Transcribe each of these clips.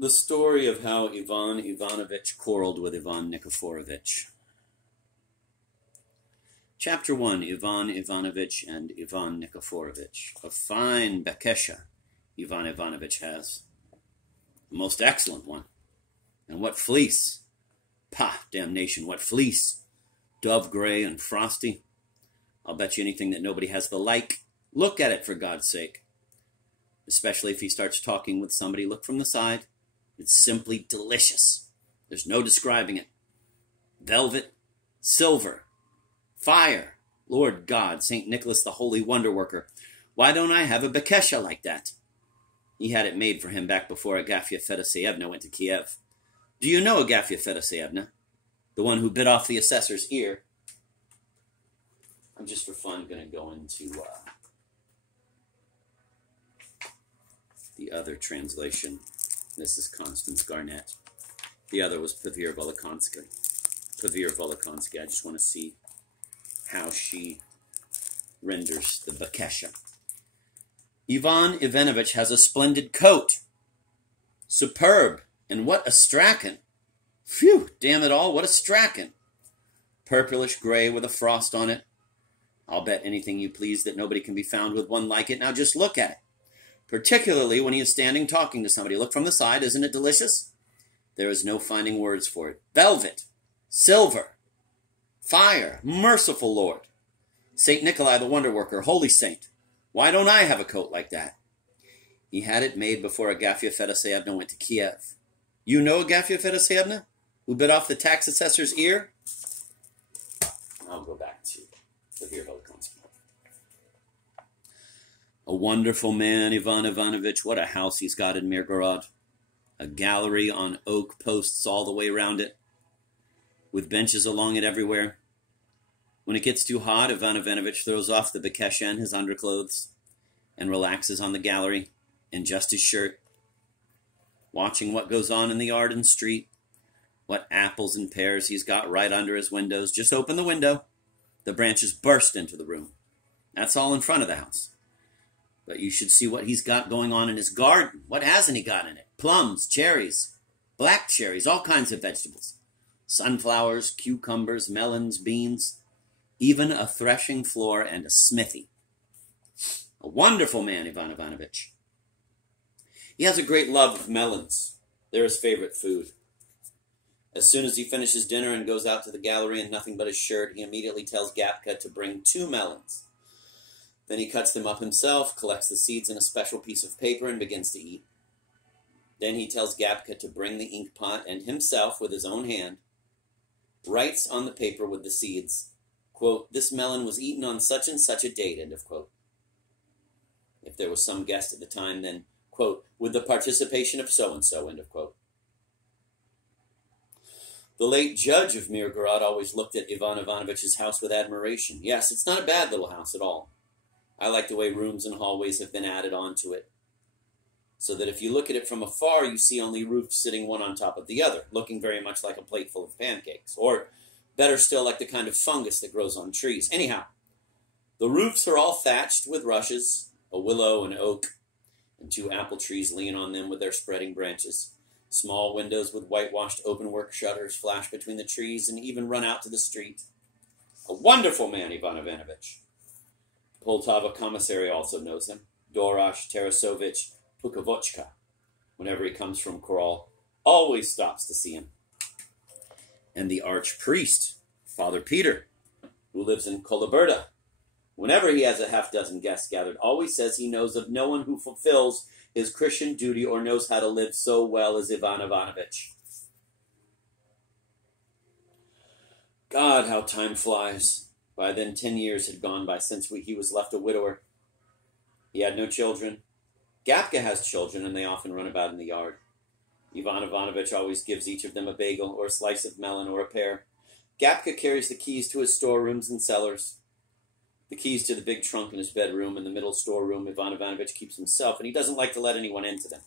The story of how Ivan Ivanovich quarreled with Ivan Nikiforovich. Chapter 1, Ivan Ivanovich and Ivan Nikiforovich. A fine bekesha Ivan Ivanovich has. A most excellent one. And what fleece! Pah, damnation, what fleece! Dove gray and frosty. I'll bet you anything that nobody has the like. Look at it, for God's sake. Especially if he starts talking with somebody. Look from the side. It's simply delicious. There's no describing it. Velvet, silver, fire. Lord God, St. Nicholas the Holy Wonder Worker. Why don't I have a bekesha like that? He had it made for him back before Agafya Fedoseyevna went to Kiev. Do you know Agafya Fedoseyevna? The one who bit off the assessor's ear. I'm just for fun going to go into the other translation. This is Constance Garnett. The other was Pavir Volokonsky. I just want to see how she renders the bekesha. Ivan Ivanovich has a splendid coat. Superb. And what a strachan. Phew, damn it all, what a strachan. Purplish gray with a frost on it. I'll bet anything you please that nobody can be found with one like it. Now just look at it. Particularly when he is standing talking to somebody. Look from the side, isn't it delicious? There is no finding words for it. Velvet, silver, fire, merciful Lord. St. Nikolai the Wonder Worker, holy saint. Why don't I have a coat like that? He had it made before Agafya Fedoseyevna went to Kiev. You know Agafya Fedoseyevna, who bit off the tax assessor's ear? I'll go back to the Volokonsky. A wonderful man, Ivan Ivanovich. What a house he's got in Mirgorod. A gallery on oak posts all the way around it, with benches along it everywhere. When it gets too hot, Ivan Ivanovich throws off the bekesha and his underclothes and relaxes on the gallery in just his shirt, watching what goes on in the yard and street, what apples and pears he's got right under his windows. Just open the window. The branches burst into the room. That's all in front of the house. But you should see what he's got going on in his garden. What hasn't he got in it? Plums, cherries, black cherries, all kinds of vegetables. Sunflowers, cucumbers, melons, beans, even a threshing floor and a smithy. A wonderful man, Ivan Ivanovich. He has a great love of melons. They're his favorite food. As soon as he finishes dinner and goes out to the gallery in nothing but his shirt, he immediately tells Gapka to bring 2 melons. Then he cuts them up himself, collects the seeds in a special piece of paper, and begins to eat. Then he tells Gapka to bring the ink pot, and himself, with his own hand, writes on the paper with the seeds, quote, "This melon was eaten on such and such a date," end of quote. If there was some guest at the time, then, quote, "with the participation of so-and-so," end of quote. The late judge of Mirgorod always looked at Ivan Ivanovich's house with admiration. Yes, it's not a bad little house at all. I like the way rooms and hallways have been added onto it, so that if you look at it from afar, you see only roofs sitting one on top of the other, looking very much like a plate full of pancakes, or better still, like the kind of fungus that grows on trees. Anyhow, the roofs are all thatched with rushes, a willow and oak, and 2 apple trees lean on them with their spreading branches. Small windows with whitewashed openwork shutters flash between the trees and even run out to the street. A wonderful man, Ivan Ivanovich. Poltava commissary also knows him. Dorosh Tarasovich Pukovochka, whenever he comes from Koral, always stops to see him. And the archpriest, Father Peter, who lives in Koloberda, whenever he has a half-dozen guests gathered, always says he knows of no one who fulfills his Christian duty or knows how to live so well as Ivan Ivanovich. God, how time flies. By then 10 years had gone by since he was left a widower. He had no children. Gapka has children, and they often run about in the yard. Ivan Ivanovich always gives each of them a bagel or a slice of melon or a pear. Gapka carries the keys to his storerooms and cellars. The keys to the big trunk in his bedroom and the middle storeroom Ivan Ivanovich keeps himself, and he doesn't like to let anyone into them.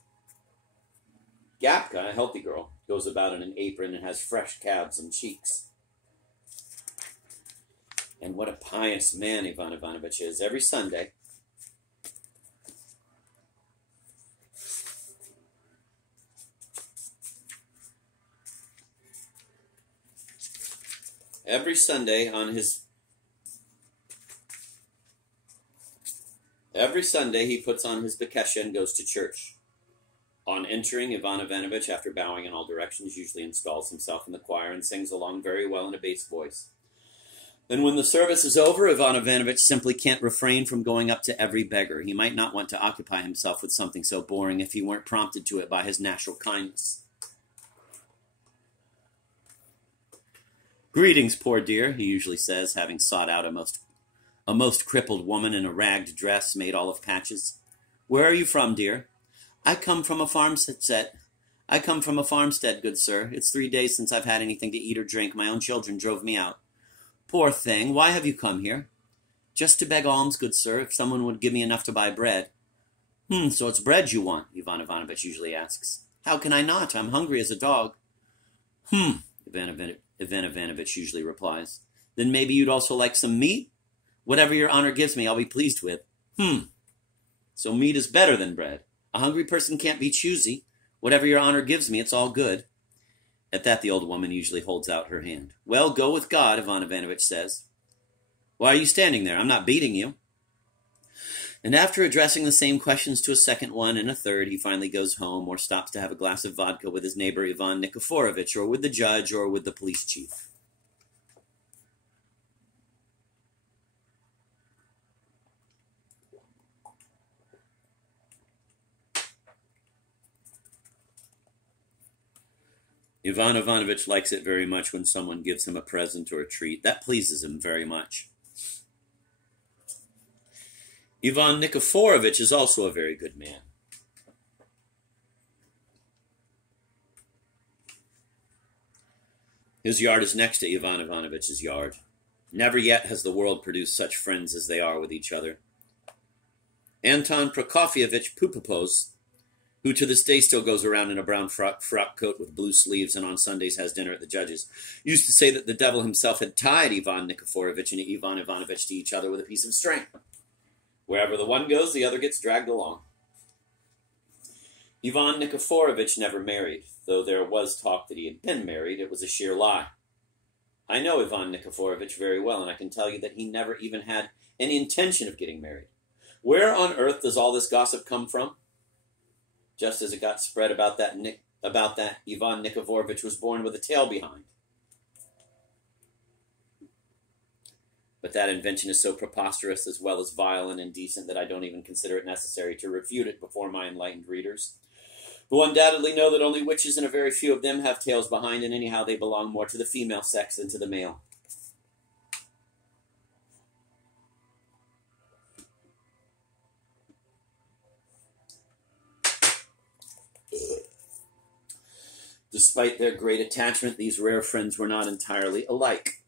Gapka, a healthy girl, goes about in an apron and has fresh calves and cheeks. And what a pious man Ivan Ivanovich is. Every Sunday, Every Sunday he puts on his bekesha and goes to church. On entering, Ivan Ivanovich, after bowing in all directions, usually installs himself in the choir and sings along very well in a bass voice. Then when the service is over, Ivan Ivanovich simply can't refrain from going up to every beggar. He might not want to occupy himself with something so boring if he weren't prompted to it by his natural kindness. "Greetings, poor dear," he usually says, having sought out a most crippled woman in a ragged dress made all of patches. "Where are you from, dear?" I come from a farmstead, good sir. It's 3 days since I've had anything to eat or drink. My own children drove me out." "Poor thing, why have you come here?" "Just to beg alms, good sir, if someone would give me enough to buy bread." So it's bread you want?" Ivan Ivanovich usually asks. "How can I not? I'm hungry as a dog." Ivan Ivanovich usually replies. "Then maybe you'd also like some meat? Whatever your honor gives me, I'll be pleased with." So meat is better than bread. A hungry person can't be choosy. Whatever your honor gives me, it's all good. At that, the old woman usually holds out her hand. "Well, go with God," Ivan Ivanovich says. "Why are you standing there? I'm not beating you." And after addressing the same questions to a second one and a third, he finally goes home or stops to have a glass of vodka with his neighbor Ivan Nikiforovich, or with the judge, or with the police chief. Ivan Ivanovich likes it very much when someone gives him a present or a treat. That pleases him very much. Ivan Nikiforovich is also a very good man. His yard is next to Ivan Ivanovich's yard. Never yet has the world produced such friends as they are with each other. Anton Prokofievich Pupopos, who to this day still goes around in a brown frock coat with blue sleeves and on Sundays has dinner at the judge's, used to say that the devil himself had tied Ivan Nikiforovich and Ivan Ivanovich to each other with a piece of string. Wherever the one goes, the other gets dragged along. Ivan Nikiforovich never married, though there was talk that he had been married. It was a sheer lie. I know Ivan Nikiforovich very well, and I can tell you that he never even had any intention of getting married. Where on earth does all this gossip come from? Just as it got spread about that Ivan Nikiforovich was born with a tail behind. But that invention is so preposterous as well as vile and indecent that I don't even consider it necessary to refute it before my enlightened readers, who undoubtedly know that only witches and a very few of them have tails behind, and anyhow they belong more to the female sex than to the male. Despite their great attachment, these rare friends were not entirely alike.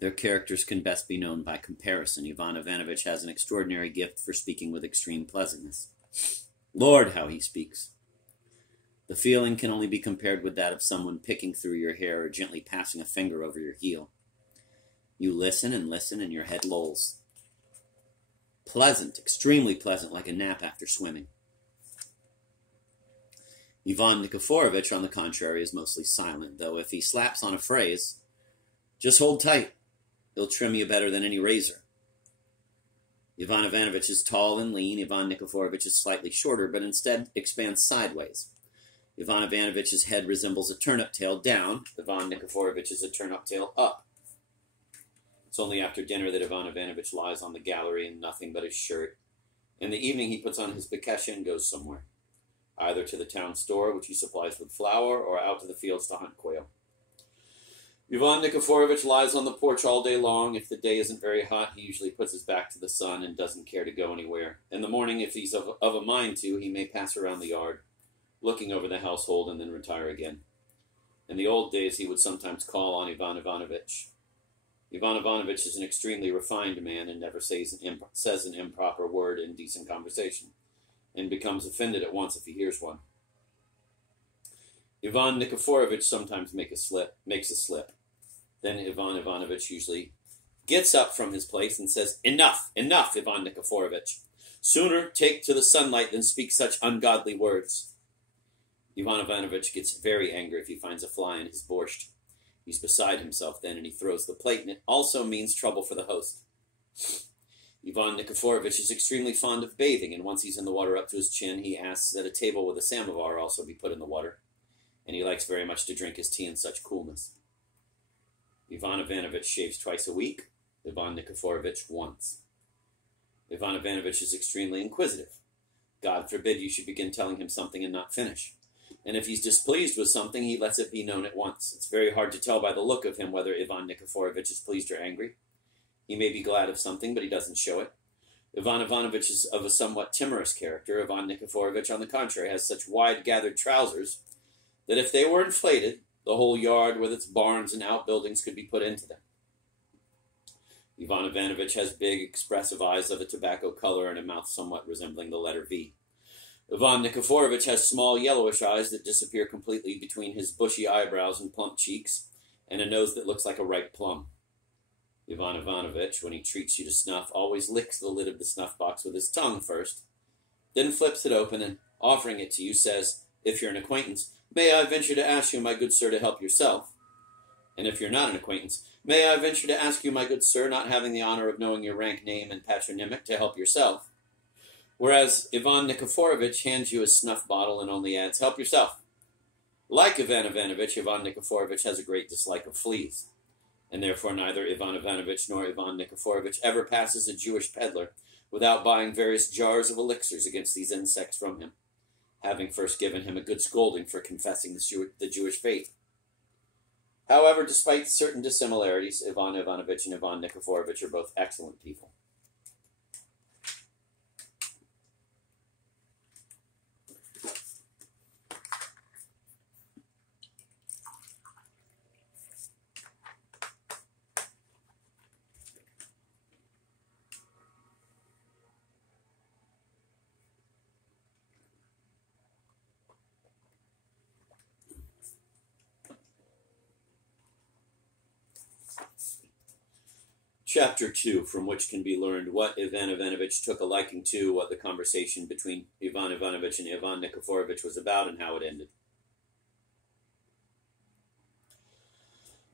Their characters can best be known by comparison. Ivan Ivanovich has an extraordinary gift for speaking with extreme pleasantness. Lord, how he speaks! The feeling can only be compared with that of someone picking through your hair or gently passing a finger over your heel. You listen, and your head lolls. Pleasant, extremely pleasant, like a nap after swimming. Ivan Nikiforovich, on the contrary, is mostly silent, though if he slaps on a phrase, just hold tight. He'll trim you better than any razor. Ivan Ivanovich is tall and lean. Ivan Nikiforovich is slightly shorter, but instead expands sideways. Ivan Ivanovich's head resembles a turnip tail down. Ivan Nikiforovich is a turnip tail up. It's only after dinner that Ivan Ivanovich lies on the gallery in nothing but his shirt. In the evening he puts on his bekesha and goes somewhere, either to the town store, which he supplies with flour, or out to the fields to hunt quail. Ivan Nikiforovich lies on the porch all day long. If the day isn't very hot, he usually puts his back to the sun and doesn't care to go anywhere. In the morning, if he's of a mind to, he may pass around the yard, looking over the household, and then retire again. In the old days, he would sometimes call on Ivan Ivanovich. Ivan Ivanovich is an extremely refined man and never says an improper word in decent conversation, and becomes offended at once if he hears one. Ivan Nikiforovich sometimes makes a slip. Then Ivan Ivanovich usually gets up from his place and says, "Enough, enough, Ivan Nikiforovich. Sooner take to the sunlight than speak such ungodly words. Ivan Ivanovich gets very angry if he finds a fly in his borscht. He's beside himself then, and he throws the plate, and it also means trouble for the host. Ivan Nikiforovich is extremely fond of bathing, and once he's in the water up to his chin, he asks that a table with a samovar also be put in the water, and he likes very much to drink his tea in such coolness. Ivan Ivanovich shaves twice a week, Ivan Nikiforovich once. Ivan Ivanovich is extremely inquisitive. God forbid you should begin telling him something and not finish. And if he's displeased with something, he lets it be known at once. It's very hard to tell by the look of him whether Ivan Nikiforovich is pleased or angry. He may be glad of something, but he doesn't show it. Ivan Ivanovich is of a somewhat timorous character. Ivan Nikiforovich, on the contrary, has such wide-gathered trousers that if they were inflated, the whole yard with its barns and outbuildings could be put into them. Ivan Ivanovich has big, expressive eyes of a tobacco color and a mouth somewhat resembling the letter V. Ivan Nikiforovich has small yellowish eyes that disappear completely between his bushy eyebrows and plump cheeks, and a nose that looks like a ripe plum. Ivan Ivanovich, when he treats you to snuff, always licks the lid of the snuff box with his tongue first, then flips it open and, offering it to you, says, if you're an acquaintance, may I venture to ask you, my good sir, to help yourself? And if you're not an acquaintance, may I venture to ask you, my good sir, not having the honor of knowing your rank, name, and patronymic, to help yourself? Whereas Ivan Nikiforovich hands you a snuff bottle and only adds, help yourself. Like Ivan Ivanovich, Ivan Nikiforovich has a great dislike of fleas, and therefore neither Ivan Ivanovich nor Ivan Nikiforovich ever passes a Jewish peddler without buying various jars of elixirs against these insects from him, having first given him a good scolding for confessing the Jewish faith. However, despite certain dissimilarities, Ivan Ivanovich and Ivan Nikiforovich are both excellent people. Chapter 2, from which can be learned what Ivan Ivanovich took a liking to, what the conversation between Ivan Ivanovich and Ivan Nikiforovich was about, and how it ended.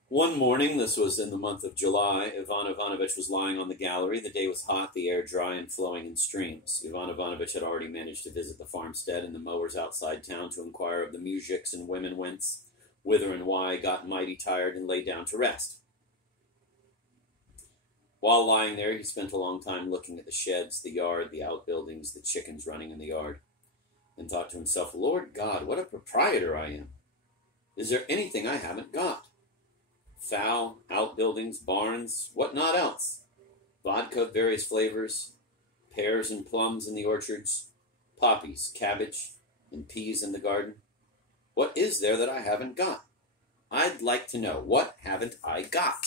One morning, this was in the month of July, Ivan Ivanovich was lying on the gallery. The day was hot, the air dry and flowing in streams. Ivan Ivanovich had already managed to visit the farmstead and the mowers outside town to inquire of the mujiks and women whence, whither, and why, got mighty tired and lay down to rest. While lying there, he spent a long time looking at the sheds, the yard, the outbuildings, the chickens running in the yard, and thought to himself, Lord God, what a proprietor I am! Is there anything I haven't got? Fowl, outbuildings, barns, what not else? Vodka of various flavors, pears and plums in the orchards, poppies, cabbage, and peas in the garden. What is there that I haven't got? I'd like to know, what haven't I got?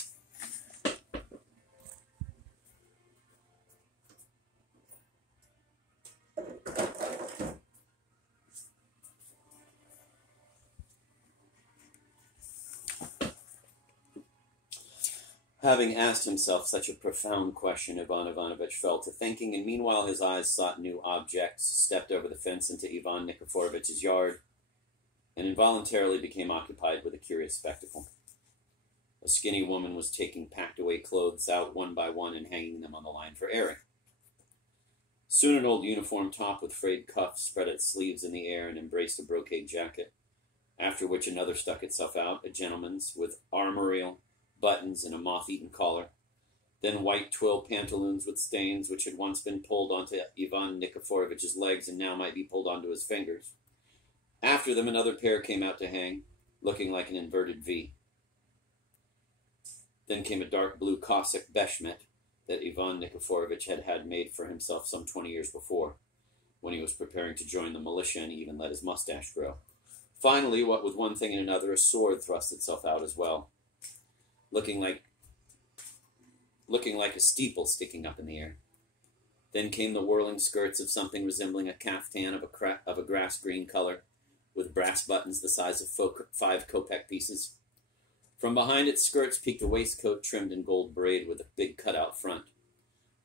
Having asked himself such a profound question, Ivan Ivanovich fell to thinking, and meanwhile his eyes sought new objects, stepped over the fence into Ivan Nikiforovich's yard, and involuntarily became occupied with a curious spectacle. A skinny woman was taking packed-away clothes out one by one and hanging them on the line for airing. Soon an old uniform top with frayed cuffs spread its sleeves in the air and embraced a brocade jacket, after which another stuck itself out, a gentleman's, with armorial buttons and a moth-eaten collar, then white twill pantaloons with stains which had once been pulled onto Ivan Nikiforovich's legs and now might be pulled onto his fingers. After them another pair came out to hang, looking like an inverted V. Then came a dark blue Cossack beshmet that Ivan Nikiforovich had had made for himself some 20 years before, when he was preparing to join the militia and even let his mustache grow. Finally, what with one thing and another, a sword thrust itself out as well, looking like a steeple sticking up in the air. Then came the whirling skirts of something resembling a caftan of a grass-green color, with brass buttons the size of 5 kopeck pieces. From behind its skirts peeked a waistcoat trimmed in gold braid with a big cutout front.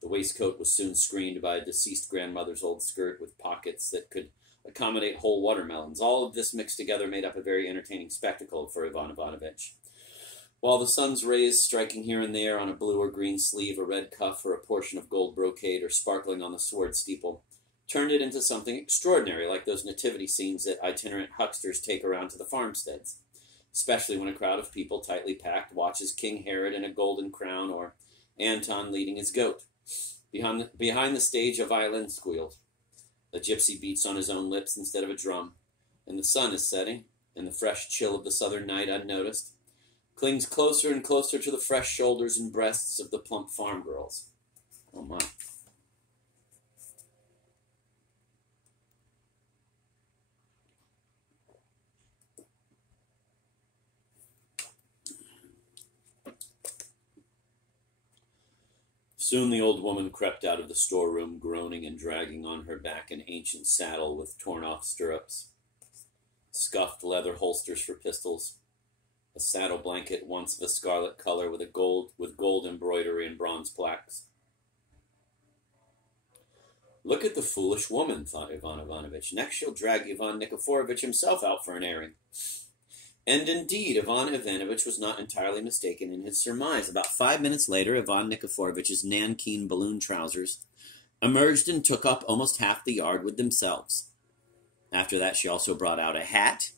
The waistcoat was soon screened by a deceased grandmother's old skirt with pockets that could accommodate whole watermelons. All of this mixed together made up a very entertaining spectacle for Ivan Ivanovitch. While the sun's rays, striking here and there on a blue or green sleeve, a red cuff, or a portion of gold brocade, or sparkling on the sword steeple, turned it into something extraordinary, like those nativity scenes that itinerant hucksters take around to the farmsteads, especially when a crowd of people, tightly packed, watches King Herod in a golden crown, or Anton leading his goat. Behind the stage, a violin squeals. A gypsy beats on his own lips instead of a drum, and the sun is setting, and the fresh chill of the southern night, unnoticed, clings closer and closer to the fresh shoulders and breasts of the plump farm girls. Oh, my. Soon the old woman crept out of the storeroom, groaning and dragging on her back an ancient saddle with torn-off stirrups, scuffed leather holsters for pistols, a saddle blanket once of a scarlet color with gold embroidery and bronze plaques. Look at the foolish woman, thought Ivan Ivanovitch. Next she'll drag Ivan Nikiforovitch himself out for an airing. And indeed, Ivan Ivanovitch was not entirely mistaken in his surmise. About 5 minutes later, Ivan Nikiforovitch's nankeen balloon trousers emerged and took up almost half the yard with themselves. After that, she also brought out a hat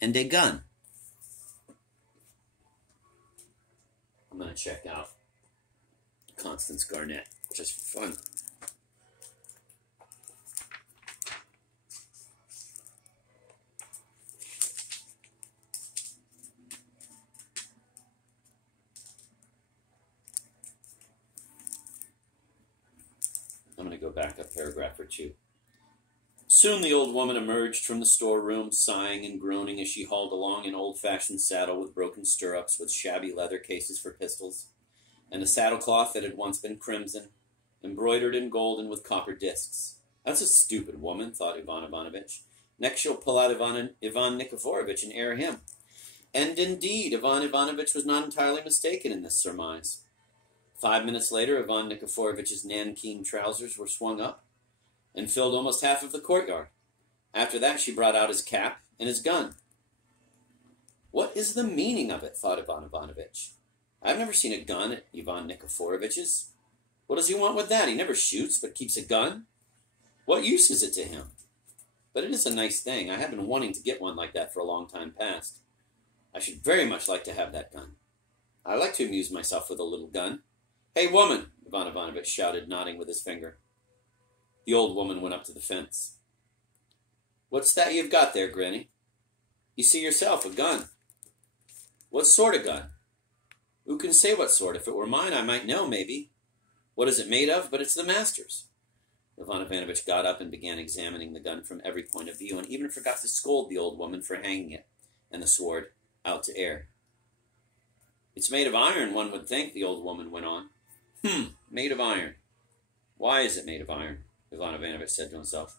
and a gun. I'm going to check out Constance Garnett, just for fun. I'm going to go back a paragraph or two. Soon the old woman emerged from the storeroom, sighing and groaning as she hauled along an old-fashioned saddle with broken stirrups, with shabby leather cases for pistols, and a saddlecloth that had once been crimson, embroidered in gold and with copper discs. That's a stupid woman, thought Ivan Ivanovitch. Next she'll pull out Ivan Nikiforovitch and air him. And indeed, Ivan Ivanovitch was not entirely mistaken in this surmise. 5 minutes later, Ivan Nikiforovitch's nankeen trousers were swung up and filled almost half of the courtyard. After that, she brought out his cap and his gun. What is the meaning of it, thought Ivan Ivanovitch. I've never seen a gun at Ivan Nikiforovitch's. What does he want with that? He never shoots, but keeps a gun. What use is it to him? But it is a nice thing. I have been wanting to get one like that for a long time past. I should very much like to have that gun. I like to amuse myself with a little gun. Hey, woman, Ivan Ivanovitch shouted, nodding with his finger. The old woman went up to the fence. What's that you've got there, Granny? You see yourself, a gun. What sort of gun? Who can say what sort? If it were mine, I might know, maybe. What is it made of? But it's the master's. Ivan Ivanovitch got up and began examining the gun from every point of view, and even forgot to scold the old woman for hanging it, and the sword, out to air. It's made of iron, one would think, the old woman went on. Made of iron. Why is it made of iron? Ivan Ivanovitch said to himself.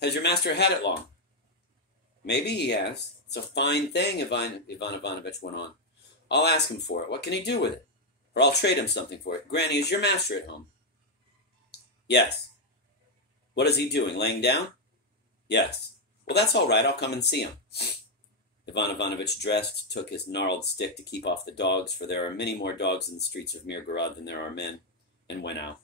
Has your master had it long? Maybe he has. It's a fine thing, Ivan Ivanovitch went on. I'll ask him for it. What can he do with it? Or I'll trade him something for it. Granny, is your master at home? Yes. What is he doing, laying down? Yes. Well, that's all right. I'll come and see him. Ivan Ivanovitch dressed, took his gnarled stick to keep off the dogs, for there are many more dogs in the streets of Mirgorod than there are men, and went out.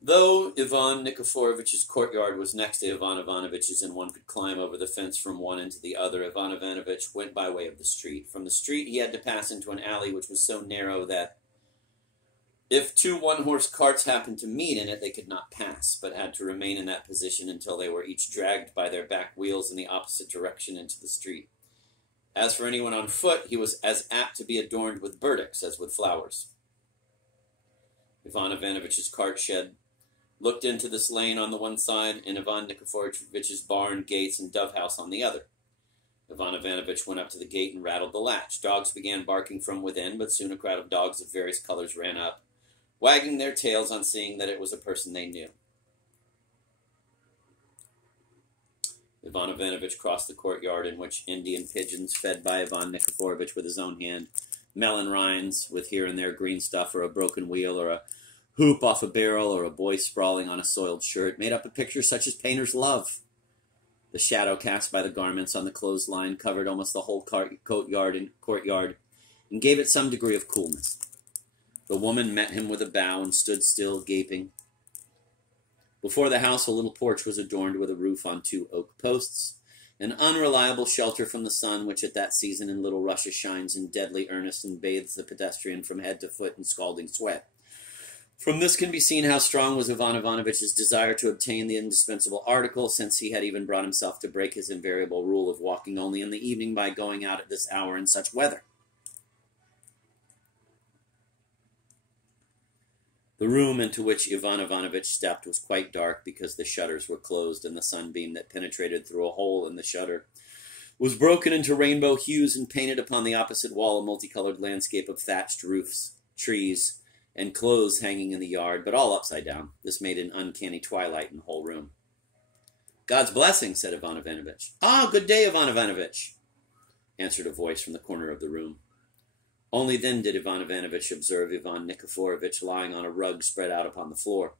Though Ivan Nikiforovitch's courtyard was next to Ivan Ivanovitch's and one could climb over the fence from one end to the other, Ivan Ivanovitch went by way of the street. From the street he had to pass into an alley which was so narrow that if two one-horse carts happened to meet in it, they could not pass, but had to remain in that position until they were each dragged by their back wheels in the opposite direction into the street. As for anyone on foot, he was as apt to be adorned with burdocks as with flowers. Ivan Ivanovitch's cart shed looked into this lane on the one side, and Ivan Nikiforovitch's barn, gates, and dove-house on the other. Ivan Ivanovitch went up to the gate and rattled the latch. Dogs began barking from within, but soon a crowd of dogs of various colors ran up, wagging their tails on seeing that it was a person they knew. Ivan Ivanovitch crossed the courtyard, in which Indian pigeons, fed by Ivan Nikiforovitch with his own hand, melon rinds with here and there green stuff or a broken wheel or a hoop off a barrel or a boy sprawling on a soiled shirt made up a picture such as painters love. The shadow cast by the garments on the clothesline covered almost the whole courtyard and gave it some degree of coolness. The woman met him with a bow and stood still, gaping. Before the house, a little porch was adorned with a roof on 2 oak posts, an unreliable shelter from the sun, which at that season in Little Russia shines in deadly earnest and bathes the pedestrian from head to foot in scalding sweat. From this can be seen how strong was Ivan Ivanovitch's desire to obtain the indispensable article, since he had even brought himself to break his invariable rule of walking only in the evening by going out at this hour in such weather. The room into which Ivan Ivanovitch stepped was quite dark because the shutters were closed, and the sunbeam that penetrated through a hole in the shutter was broken into rainbow hues and painted upon the opposite wall a multicolored landscape of thatched roofs, trees, and clothes hanging in the yard, but all upside down. This made an uncanny twilight in the whole room. "God's blessing," said Ivan Ivanovitch. "Ah, good day, Ivan Ivanovitch," answered a voice from the corner of the room. Only then did Ivan Ivanovitch observe Ivan Nikiforovitch lying on a rug spread out upon the floor.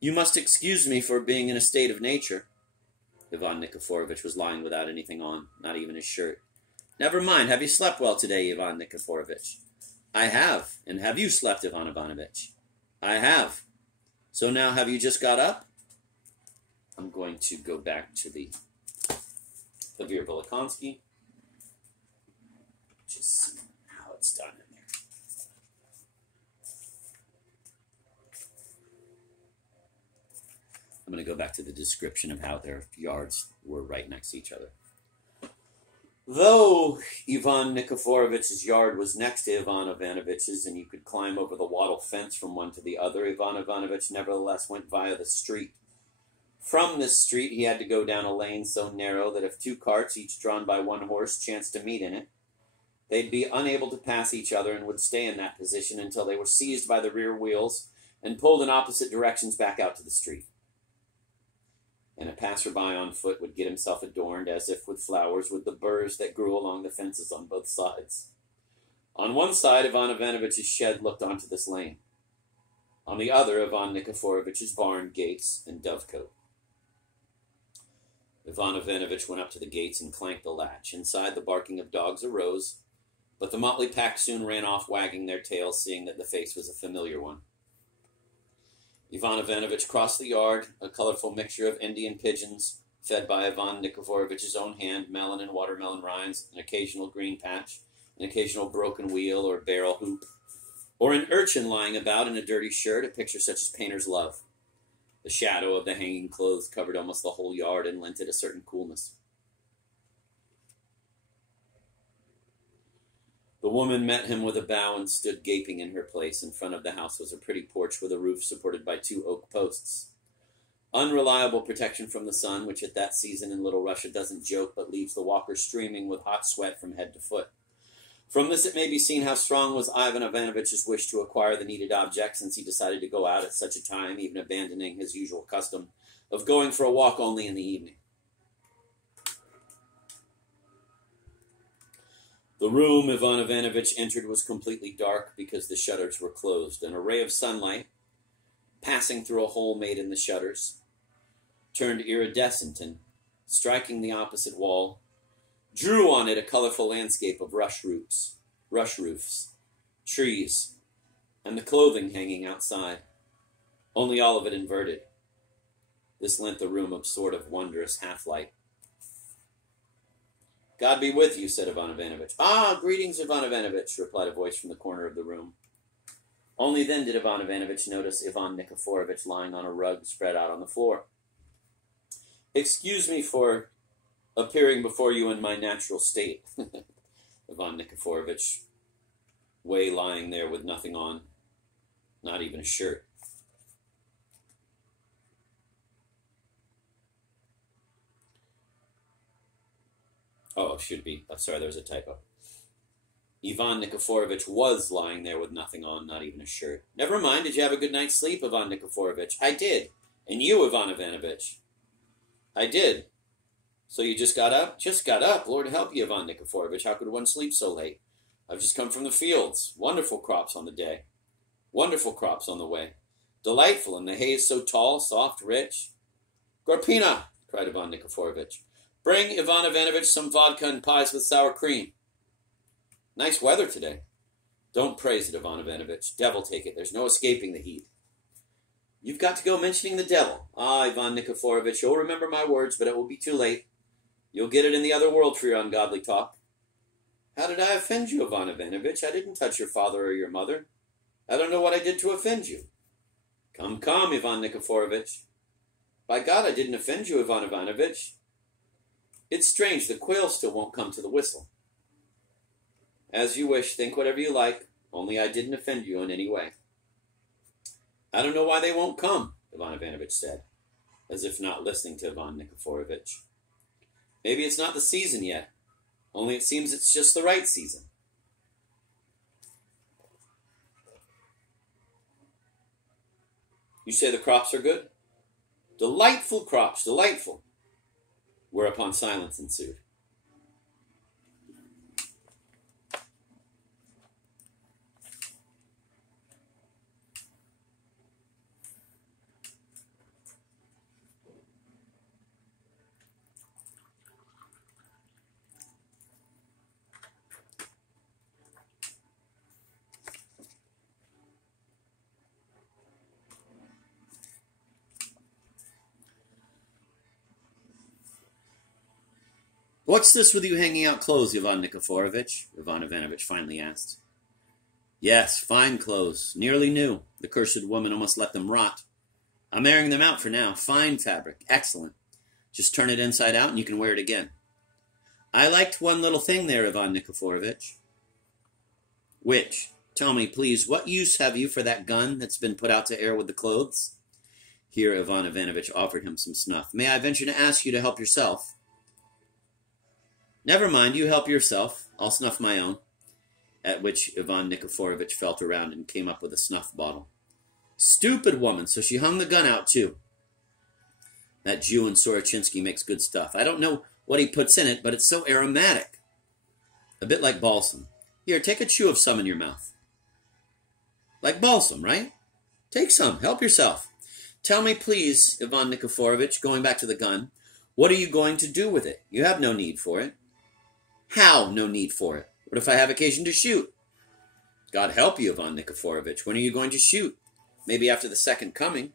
"You must excuse me for being in a state of nature." Ivan Nikiforovitch was lying without anything on, not even his shirt. "Never mind. Have you slept well today, Ivan Nikiforovitch?" "I have. And have you slept, Ivan Ivanovitch?" "I have. So now have you just got up?" I'm going to go back to the Vladimir Volokonsky. Just see how it's done in there. I'm going to go back to the description of how their yards were right next to each other. Though Ivan Nikiforovitch's yard was next to Ivan Ivanovitch's, and you could climb over the wattle fence from one to the other, Ivan Ivanovitch nevertheless went via the street. From this street he had to go down a lane so narrow that if 2 carts, each drawn by 1 horse, chanced to meet in it, they'd be unable to pass each other and would stay in that position until they were seized by the rear wheels and pulled in opposite directions back out to the street. And a passerby on foot would get himself adorned, as if with flowers, with the burrs that grew along the fences on both sides. On one side, Ivan Ivanovitch's shed looked onto this lane. On the other, Ivan Nikiforovitch's barn, gates, and dovecote. Ivan Ivanovitch went up to the gates and clanked the latch. Inside, the barking of dogs arose, but the motley pack soon ran off, wagging their tails, seeing that the face was a familiar one. Ivan Ivanovitch crossed the yard, a colorful mixture of Indian pigeons, fed by Ivan Nikiforovitch's own hand, melon and watermelon rinds, an occasional green patch, an occasional broken wheel or barrel hoop, or an urchin lying about in a dirty shirt, a picture such as painters love. The shadow of the hanging clothes covered almost the whole yard and lent it a certain coolness. The woman met him with a bow and stood gaping in her place. In front of the house was a pretty porch with a roof supported by 2 oak posts. Unreliable protection from the sun, which at that season in Little Russia doesn't joke but leaves the walker streaming with hot sweat from head to foot. From this it may be seen how strong was Ivan Ivanovitch's wish to acquire the needed object, since he decided to go out at such a time, even abandoning his usual custom of going for a walk only in the evening. The room Ivan Ivanovitch entered was completely dark because the shutters were closed. An ray of sunlight, passing through a hole made in the shutters, turned iridescent and, striking the opposite wall, drew on it a colorful landscape of rush roofs, trees, and the clothing hanging outside, only all of it inverted. This lent the room a sort of wondrous half-light. "God be with you," said Ivan Ivanovitch. "Ah, greetings, Ivan Ivanovitch," replied a voice from the corner of the room. Only then did Ivan Ivanovitch notice Ivan Nikiforovitch lying on a rug spread out on the floor. "Excuse me for appearing before you in my natural state." Ivan Nikiforovitch lay lying there with nothing on, not even a shirt. Oh, it should be. I'm sorry, there was a typo. Ivan Nikiforovitch was lying there with nothing on, not even a shirt. "Never mind. Did you have a good night's sleep, Ivan Nikiforovitch?" "I did. And you, Ivan Ivanovitch?" "I did. So you just got up? Just got up. Lord help you, Ivan Nikiforovich. How could one sleep so late? I've just come from the fields. Wonderful crops on the day. Wonderful crops on the way. Delightful, and the hay is so tall, soft, rich. Gorpina, cried Ivan Nikiforovich. Bring Ivan Ivanovich some vodka and pies with sour cream. Nice weather today. Don't praise it, Ivan Ivanovich. Devil take it. There's no escaping the heat. You've got to go mentioning the devil. Ah, Ivan Nikiforovich, you'll remember my words, but it will be too late. You'll get it in the other world for your ungodly talk. How did I offend you, Ivan Ivanovich? I didn't touch your father or your mother. I don't know what I did to offend you. Come, come, Ivan Nikiforovich. By God, I didn't offend you, Ivan Ivanovich. It's strange, the quail still won't come to the whistle. As you wish, think whatever you like, only I didn't offend you in any way. I don't know why they won't come, Ivan Ivanovich said, as if not listening to Ivan Nikiforovich. Maybe it's not the season yet, only it seems it's just the right season. You say the crops are good? Delightful crops, delightful. Whereupon silence ensued. What's this with you hanging out clothes, Ivan Nikiforovich? Ivan Ivanovich finally asked. Yes, fine clothes, nearly new. The cursed woman almost let them rot. I'm airing them out for now. Fine fabric, excellent. Just turn it inside out and you can wear it again. I liked one little thing there, Ivan Nikiforovich. Which? Tell me, please, what use have you for that gun that's been put out to air with the clothes? Here Ivan Ivanovich offered him some snuff. May I venture to ask you to help yourself? Never mind, you help yourself. I'll snuff my own. At which Ivan Nikiforovich felt around and came up with a snuff bottle. Stupid woman, so she hung the gun out too. That Jew in Sorochinsky makes good stuff. I don't know what he puts in it, but it's so aromatic. A bit like balsam. Here, take a chew of some in your mouth. Like balsam, right? Take some, help yourself. Tell me, please, Ivan Nikiforovich, going back to the gun, what are you going to do with it? You have no need for it. How no need for it? What if I have occasion to shoot? God help you, Ivan Nikiforovich. When are you going to shoot? Maybe after the second coming.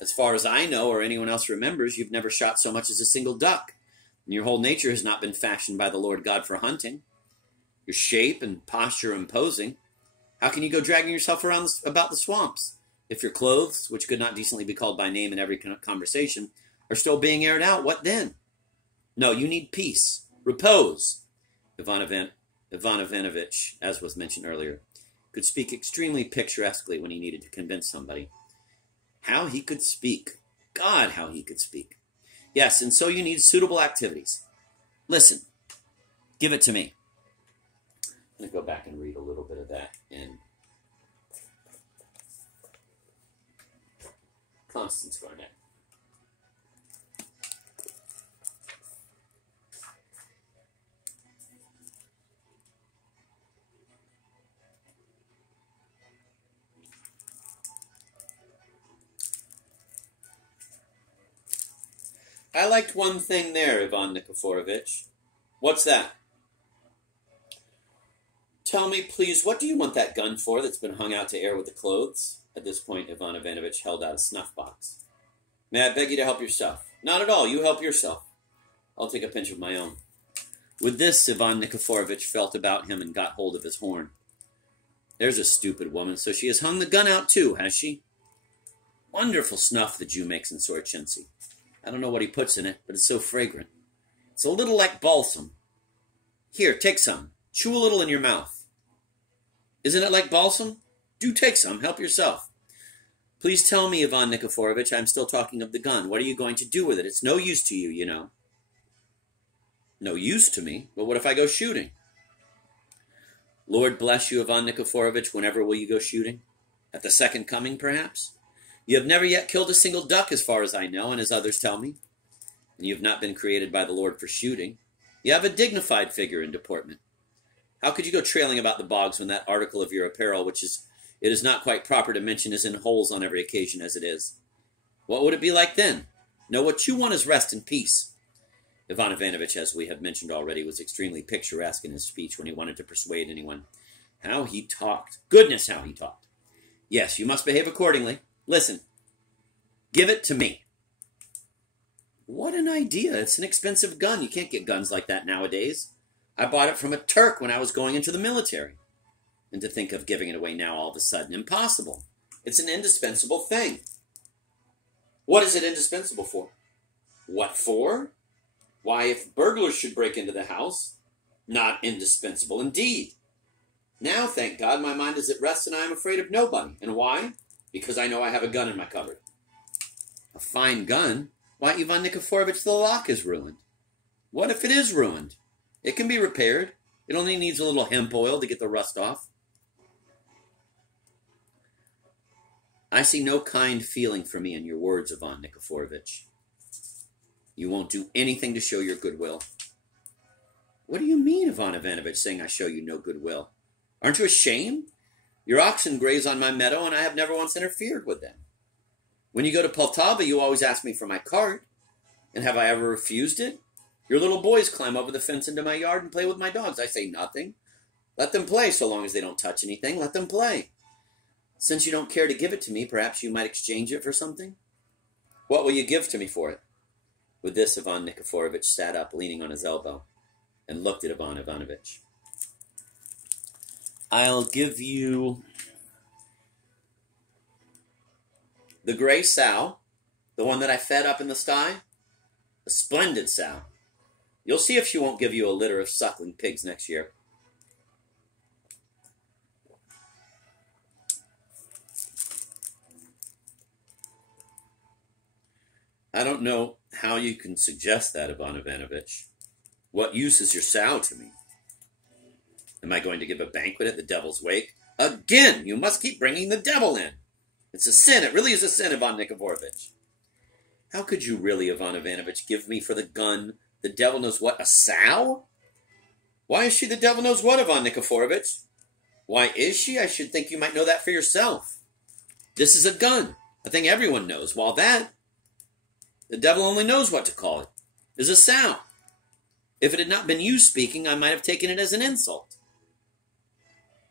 As far as I know, or anyone else remembers, you've never shot so much as a single duck. And your whole nature has not been fashioned by the Lord God for hunting. Your shape and posture imposing. How can you go dragging yourself around about the swamps? If your clothes, which could not decently be called by name in every conversation, are still being aired out, what then? No, you need peace. Repose. Ivan Ivanovich, as was mentioned earlier, could speak extremely picturesquely when he needed to convince somebody. How he could speak. God, how he could speak. Yes, and so you need suitable activities. Listen. Give it to me. I'm going to go back and read a little bit of that in Constance Garnett. I liked one thing there, Ivan Nikiforovich. What's that? Tell me, please, what do you want that gun for that's been hung out to air with the clothes? At this point, Ivan Ivanovich held out a snuff box. May I beg you to help yourself? Not at all. You help yourself. I'll take a pinch of my own. With this, Ivan Nikiforovich felt about him and got hold of his horn. There's a stupid woman. So she has hung the gun out too, has she? Wonderful snuff the Jew makes in Sorochinsky. I don't know what he puts in it, but it's so fragrant. It's a little like balsam. Here, take some. Chew a little in your mouth. Isn't it like balsam? Do take some. Help yourself. Please tell me, Ivan Nikiforovich, I'm still talking of the gun. What are you going to do with it? It's no use to you, you know. No use to me? But what if I go shooting? Lord bless you, Ivan Nikiforovich. Whenever will you go shooting? At the second coming, perhaps? You have never yet killed a single duck, as far as I know, and as others tell me. and you have not been created by the Lord for shooting. You have a dignified figure and deportment. How could you go trailing about the bogs when that article of your apparel, it is not quite proper to mention, is in holes on every occasion as it is? What would it be like then? No, what you want is rest and peace. Ivan Ivanovitch, as we have mentioned already, was extremely picturesque in his speech when he wanted to persuade anyone. How he talked. Goodness, how he talked. Yes, you must behave accordingly. Listen. Give it to me. What an idea. It's an expensive gun. You can't get guns like that nowadays. I bought it from a Turk when I was going into the military. And to think of giving it away now all of a sudden, impossible. It's an indispensable thing. What is it indispensable for? What for? Why, if burglars should break into the house, not indispensable indeed. Now, thank God, my mind is at rest and I am afraid of nobody. And why? Because I know I have a gun in my cupboard. A fine gun? Why, Ivan Nikiforovich, the lock is ruined. What if it is ruined? It can be repaired. It only needs a little hemp oil to get the rust off. I see no kind feeling for me in your words, Ivan Nikiforovich. You won't do anything to show your goodwill. What do you mean, Ivan Ivanovitch, saying I show you no goodwill? Aren't you ashamed? Your oxen graze on my meadow, and I have never once interfered with them. When you go to Poltava, you always ask me for my cart. And have I ever refused it? Your little boys climb over the fence into my yard and play with my dogs. I say nothing. Let them play so long as they don't touch anything. Let them play. Since you don't care to give it to me, perhaps you might exchange it for something? What will you give to me for it? With this, Ivan Nikiforovich sat up, leaning on his elbow, and looked at Ivan Ivanovich. I'll give you the gray sow, the one that I fed up in the sty. A splendid sow. You'll see if she won't give you a litter of suckling pigs next year. I don't know how you can suggest that, Ivan Ivanovich. What use is your sow to me? Am I going to give a banquet at the Devil's Wake? Again, you must keep bringing the devil in. It's a sin. It really is a sin, Ivan Nikiforovich. How could you really, Ivan Ivanovich, give me for the gun the devil knows what, a sow? Why is she the devil knows what, Ivan Nikiforovich? Why is she? I should think you might know that for yourself. This is a gun, a thing everyone knows, while that, the devil only knows what to call it, is a sow. If it had not been you speaking, I might have taken it as an insult.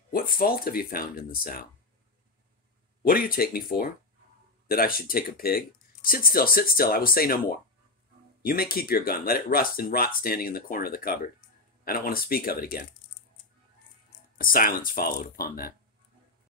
What fault have you found in the sow? What do you take me for? That I should take a pig? Sit still, I will say no more. You may keep your gun. Let it rust and rot standing in the corner of the cupboard. I don't want to speak of it again. A silence followed upon that.